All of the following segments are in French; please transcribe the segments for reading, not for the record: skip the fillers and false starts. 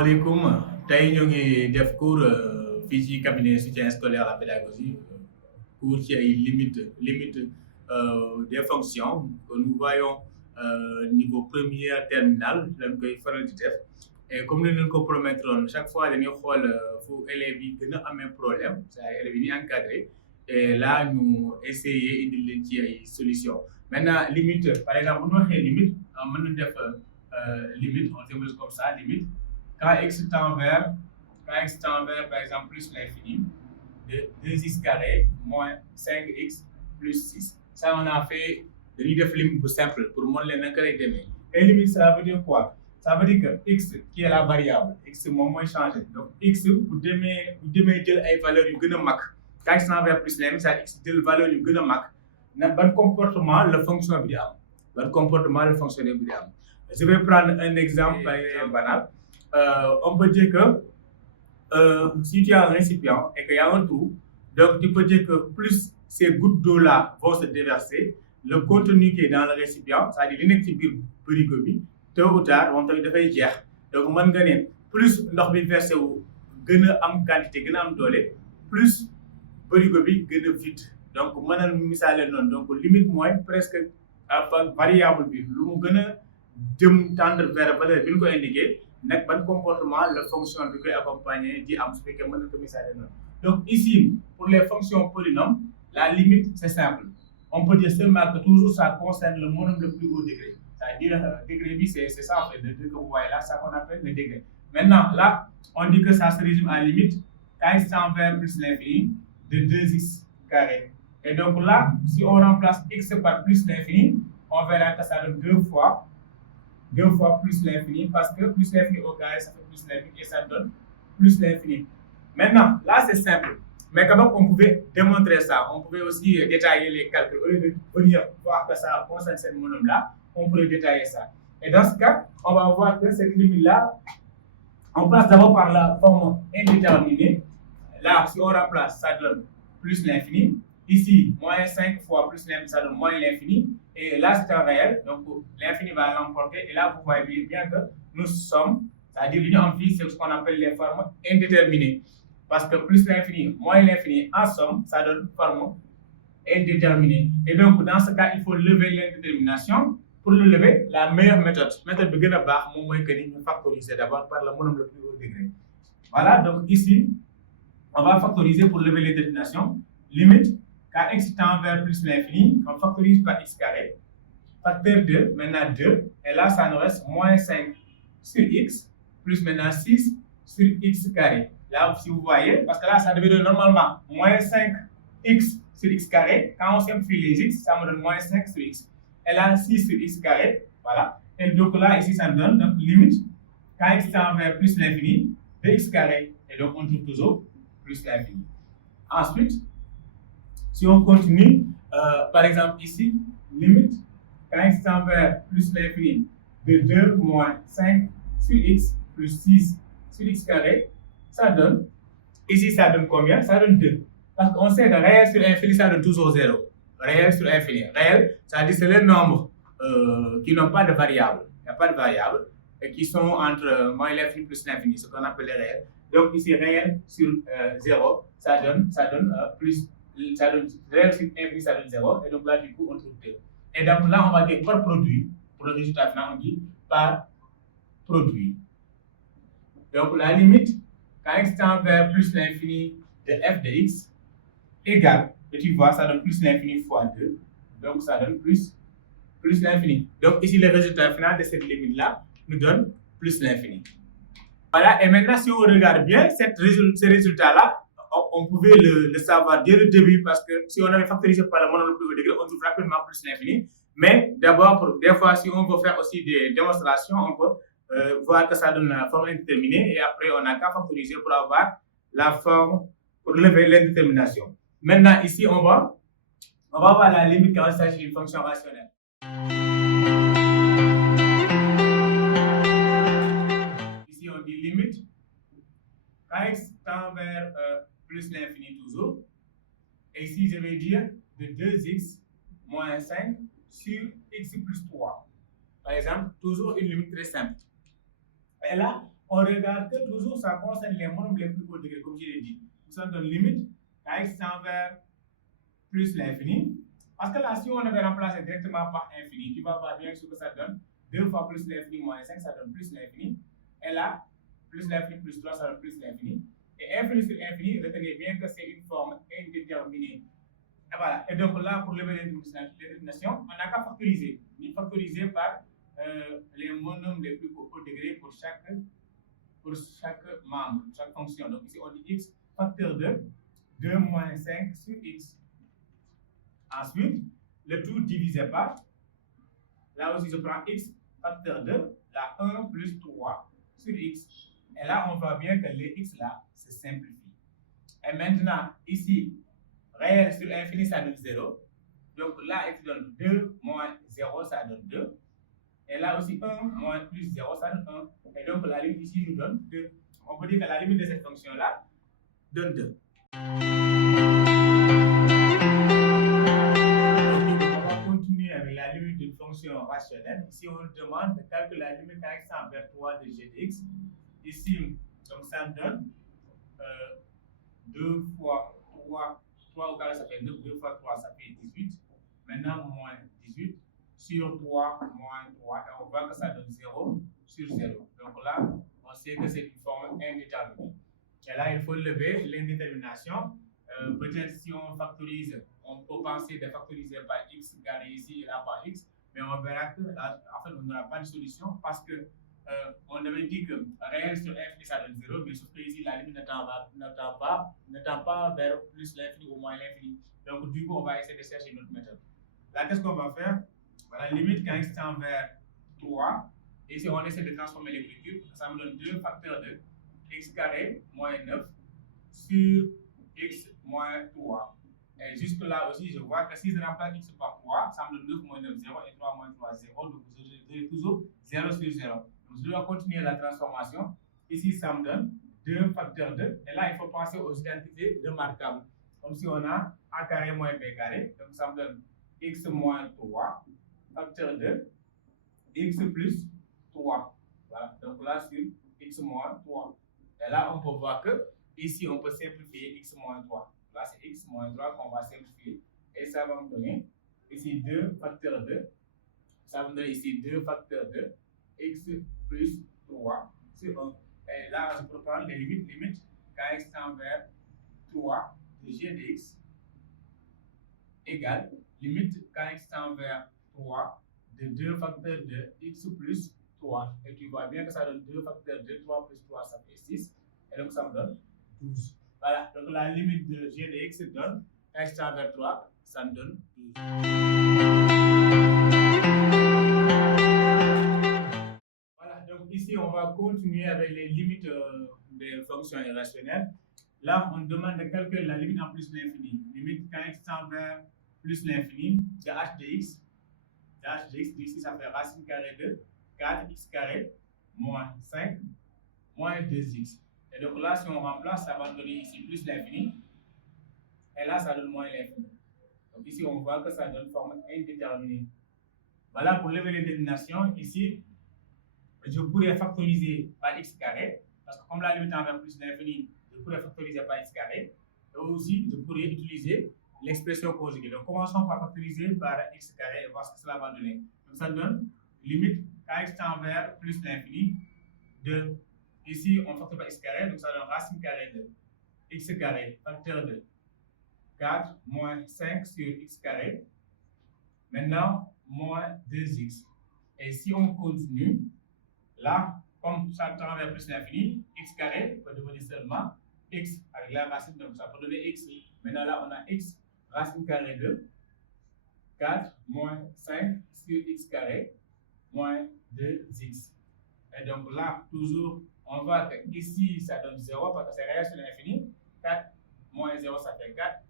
salaamaaleykum tey ñu ngi def cours fii ci cabinet soutien scolaire à la pédagogie cours ci ay limites des fonctions que nous voyons niveau première terminale lañ koy faral di def et comme ni leen ko promettroon chaque fois dañuy xool fu élèves yi gën a amee problème c'est-à-dire élèves yi ñuy encadré et là ñu essayer indi leen ci ay solutions maintenant limite par exemple bu ñu waxee limite mën nañu def limite on symbolize comme ça limite kx tend vers par exemple plus l'infini de 2x carré moins 5x plus 6 ça on a fait dañuy def limite bu simple pour mën leen naka lay demee et limite ça veut dire quoi ça veut dire que x qui est la variable x moom mooy changer donc x bu demee jël ay valeurs yu gën a mag kx tend vers plus l'infini ça x jël valeur yu gën a mag na ban comportement la fonction bi di am je vais prendre un exemple par exemple banal on peut dire que si tu as un récipient et qu'il y a un trou donc tu peux dire que plus ces gouttes d'eau là vont se déverser le contenu qui est dans le récipient c'est-à-dire li nekk ci biir barigo bi tôt ou tard moom tamit dafay jeex donc mën nga ne plus ndox bi versé wu gën a am quantité gën a am doole plus barigo bi gën a vide donc mën na misaale noonu donc limite mooy presque variable bi lu mu gën a jëm tendre vers valeur bi ñu ko indiqué nag ban comportement la fonction bi koy accompagner di am su fekkee mën na ko misaale noonu donc ici pour les fonctions polynômes la limite c'est simple on peut dire seulement que toujours ça concerne le monôme le plus haut degré c'est-à-dire degré bi c'est ça en fait le degré que vous voyez là ça qu'on appelle le degré maintenant là on dit que ça se résume à limite kx tend vers plus l'infini de 2x carré et donc là si on remplace x par plus l'infini on verra que ça donne deux fois plus l'infini parce que plus l'infini au carré ça fait plus l'infini et ça donne plus l'infini. Maintenant, là c'est simple, mais quand même on pouvait démontrer ça, on pouvait aussi détailler les calculs. Au lieu de venir voir que ça concerne ce monôme-là, on pourrait détailler ça. Et dans ce cas, on va voir que cette limite-là, on passe d'abord par la forme indéterminée. Là, si on remplace, ça donne plus l'infini. Ici, moins 5 fois plus l'infini, ça donne moins l'infini. Et là, c'est un réel, donc l'infini va l'emporter. Et là, vous voyez bien que nous sommes, c'est-à-dire l'union amplie, c'est ce qu'on appelle les formes indéterminées. Parce que plus l'infini, moins l'infini, en somme, ça donne forme indéterminée. Et donc, dans ce cas, il faut lever l'indétermination. Pour le lever, la meilleure méthode de gën a baax moom mooy que ni ñu factoriser d'abord par le monôme le plus haut degré. Voilà, donc ici, on va factoriser pour lever l'indétermination. Limite, kx tend vers plus l'infini, on factorise par x carré. Facteur 2, maintenant 2, et là, ça nous reste moins 5 sur x, plus maintenant 6 sur x carré. Là, si vous voyez, parce que là, ça devait donner normalement moins 5x sur x carré. Quand on simplifie les x, ça me donne moins 5 sur x. Et là, 6 sur x carré, voilà. Et donc là, ici, ça me donne donc limite kx tend vers plus l'infini de x carré. Et donc, on trouve toujours plus l'infini. Ensuite, si on continue, par exemple ici, limite kx tend vers plus l'infini de 2 moins 5 sur x plus 6 sur x carré, ça donne, ici ça donne combien? Ça donne 2. Parce qu'on sait que réel sur infini, ça donne toujours 0. Réel sur infini. Réel, c'est-à-dire c'est les nombres qui n'ont pas de variable. Il n'y a pas de variable et qui sont entre moins l'infini plus l'infini, ce qu'on appelle les réels. Donc ici, réel sur 0, ça donne plus. Ça donne réel sur infini, ça donne 0, et donc là, du coup, on trouve 2. Et donc là, on va dire par produit, pour le résultat final, on dit par produit. Donc la limite, kx tend vers plus l'infini de f de x, égale, et tu vois, ça donne plus l'infini fois 2, donc ça donne plus l'infini. Donc ici, le résultat final de cette limite-là nous donne plus l'infini. Voilà, et maintenant, si on regarde bien, ce résultat-là, on pouvait le savoir dès le début parce que si on avait factorisé par le monôme le plus haut degré, on trouve rapidement plus l'infini. Mais d'abord, des fois, si on veut faire aussi des démonstrations, on peut voir que ça donne la forme indéterminée et après, on n'a qu'à factoriser pour avoir la forme, pour lever l'indétermination. Maintenant, ici, on va voir la limite quand il s'agit d'une fonction rationnelle. Ici, on dit limite kx tend vers plus l'infini toujours. Et ici, je vais dire de 2x moins 5 sur x plus 3. Par exemple, toujours une limite très simple. Et là, on regarde que toujours ça concerne les monomes les plus hauts degrés, comme je l'ai dit. Ça donne limite kx tend vers plus l'infini. Parce que là, si on avait remplacé directement par infini, tu vas voir bien ce que ça donne. 2 fois plus l'infini moins 5, ça donne plus l'infini. Et là, plus l'infini plus 3, ça donne plus l'infini. Et infini sur infini, retenez bien que c'est une forme indéterminée. Et voilà. Et donc là, pour lever l'élimination, on n'a qu'à factoriser. On factoriser par les monomes les plus hauts degrés pour chaque membre, chaque fonction. Donc ici, on dit x facteur de 2 moins 5 sur x. Ensuite, le tout divisé par, là aussi je prends x facteur de la 1 plus 3 sur x. Et là, on voit bien que les x là se simplifient. Et maintenant, ici, réel sur infini, ça donne 0. Donc là, x donne 2 moins 0, ça donne 2. Et là aussi, 1 moins plus 0, ça donne 1. Et donc la limite ici nous donne 2. On peut dire que la limite de cette fonction-là donne 2. Avec la limite d'une fonction rationnelle. Ici, on nous demande de calculer la limite à x envers 3 de g de x. Ici, donc ça me donne 2 fois 3, 3 au carré ça fait 9, 2 fois 3 ça fait 18. Maintenant, moins 18 sur 3 moins 3. Et on voit que ça donne 0 sur 0. Donc là, on sait que c'est une forme indéterminée. Et là, il faut lever l'indétermination. Peut-être si on factorise, on peut penser de factoriser par x carré ici et là par x, mais on verra que là, en fait, on n'aura pas de solution parce que on avait dit que réel sur infini ça donne 0, mais sauf que ici la limite n'attend pas vers plus l'infini ou moins l'infini. Donc du coup, on va essayer de chercher une autre méthode. Là, qu'est-ce qu'on va faire? Voilà, limite quand x tend vers 3. Et ici, on essaie de transformer les cubes. Ça me donne 2 facteurs de x carré moins 9 sur x moins 3. Et jusque là aussi, je vois que si je remplace x par 3, ça me donne 9 moins 9, 0 et 3 moins 3, 0. Donc, j'ai toujours 0 sur 0. Donc, je dois continuer la transformation. Ici, ça me donne 2 facteurs de. Et là, il faut penser aux identités remarquables. Comme si on a a carré moins b carré. Donc, ça me donne x moins 3 facteur de x plus 3. Voilà. Donc là, sur x moins 3. Et là, on peut voir que ici, on peut simplifier x moins 3. Là, c'est x moins 3 qu'on va simplifier. Et ça va me donner ici 2 facteurs de. Ça me donne ici 2 facteurs de x plus 3 sur 1. Et là, je peux prendre les limites quand x tend vers 3 de g de x égale limite quand x tend vers 3 de 2 facteurs de x plus 3. Et tu vois bien que ça donne 2 facteurs de 3 plus 3, ça fait 6. Et donc, ça me donne 12. Voilà, donc la limite de g de x donne x tend vers 3, ça me donne 12. Voilà, donc ici on va continuer avec les limites des fonctions irrationnelles. Là, on demande de calculer la limite en plus l'infini. Limite quand x tend vers plus l'infini de h de x. De h de x, ici ça fait racine carrée de 4x carré moins 5 moins 2x. Et donc là, si on remplace, ça va donner ici plus l'infini. Et là, ça donne moins l'infini. Donc ici, on voit que ça donne forme indéterminée. Voilà, pour lever l'indétermination, ici, je pourrais factoriser par x carré. Parce que comme la limite tend vers plus l'infini, je pourrais factoriser par x carré. Et aussi, je pourrais utiliser l'expression conjuguée. Donc commençons par factoriser par x carré et voir ce que cela va donner. Donc ça donne limite quand x tend vers plus l'infini de. Ici, on factorise par x carré, donc ça donne racine carrée de x carré facteur de 4 moins 5 sur x carré. Maintenant, moins 2x. Et si on continue, là, comme ça tend vers plus l'infini, x carré peut devenir seulement x avec la racine, donc ça peut donner x. Maintenant, là, on a x racine carrée de 4 moins 5 sur x carré moins 2x. Et donc là, toujours, on voit que ici, ça donne 0 parce que c'est réel sur l'infini. 4 moins 0, ça fait 4.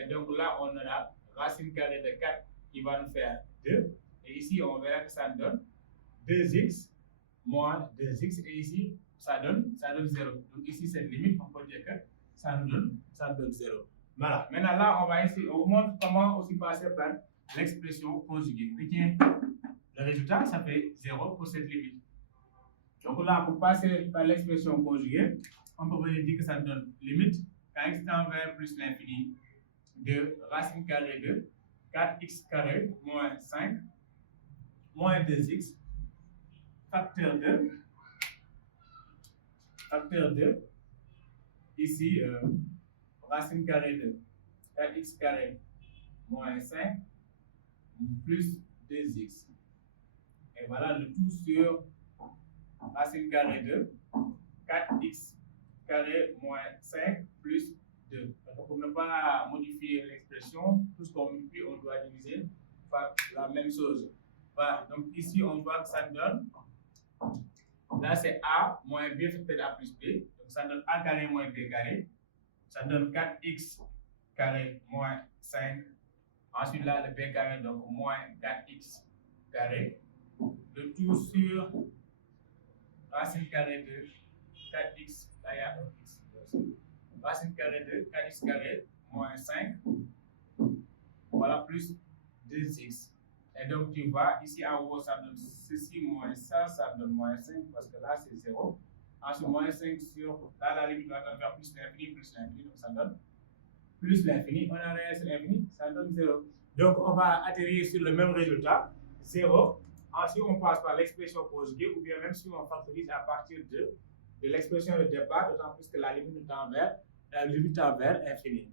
Et donc là, on a racine carrée de 4 qui va nous faire 2. Et ici, on verra que ça donne 2x moins 2x. Et ici, ça donne 0. Donc ici, c'est limite, on peut dire que ça nous donne 0. Voilà. Maintenant, là, on va essayer, on montre comment aussi passer par l'expression conjuguée. Retiens le résultat, ça fait 0 pour cette limite. Donc là, pour passer par l'expression conjuguée, on peut venir dire que ça donne limite quand x tend vers plus l'infini de racine carrée de 4x carré moins 5 moins 2x facteur de ici racine carrée de 4x carré moins 5 plus 2x. Et voilà le tout sur racine carrée de 4x carré moins 5 plus 2. Donc, pour ne pas modifier l'expression, tout ce qu'on modifie, on doit diviser par la même chose. Voilà, donc ici on voit que ça donne, là c'est a moins b facteur de a plus b, donc ça donne a carré moins b carré, ça donne 4x carré moins 5, ensuite là le b carré, donc moins 4x carré, le tout sur racine carrée de 4x, là il y a un x, racine carrée de 4x carré moins 5, voilà, plus 2x. Et donc tu vois, ici en haut ça donne ceci moins ça donne moins 5 parce que là c'est 0. Ensuite moins 5 sur, là la limite va faire plus l'infini, donc ça donne plus l'infini. On a rien sur l'infini, ça donne 0. Donc on va atterrir sur le même résultat, 0. Ensuite on passe par l'expression conjuguée ou bien même si on factorise à partir de l'expression de départ, d'autant plus que la limite tend vers l'infini.